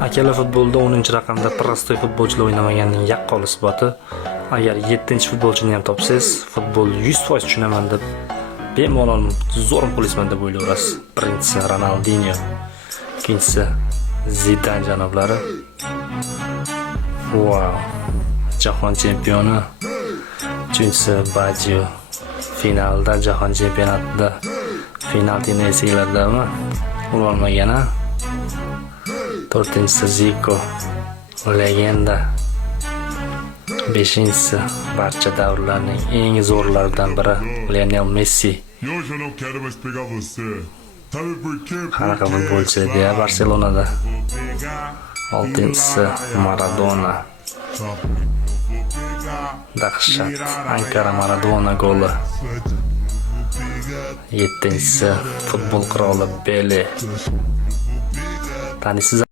Akalar futbolda 10-raqamda prostoy futbolchilar o'ynamaganining yaqqol isboti. Agar 7-futbolchini ham topsangiz, futbol 100% tushunaman deb bemalol zo'r qo'lisman deb o'ylaysiz. Birinchisi Ronaldinho, ikkinchisi Zidane janoblari. Wow! Jahon chempioni. Uchinchisi Baggio. Finalda jahon chempionatida penaltini esiglardami? Urolmagan-a? To'rtinchisi Zico, legenda. Beshinchisi barcha davrlarning eng zo'rlaridan biri Lionel Messi. Qanaqa futbolchi edi Barselonada. Oltinchisi Maradona. Dahshat Ankara Maradona goli. Yettinchisi futbol qiroli Pele. Tanisiz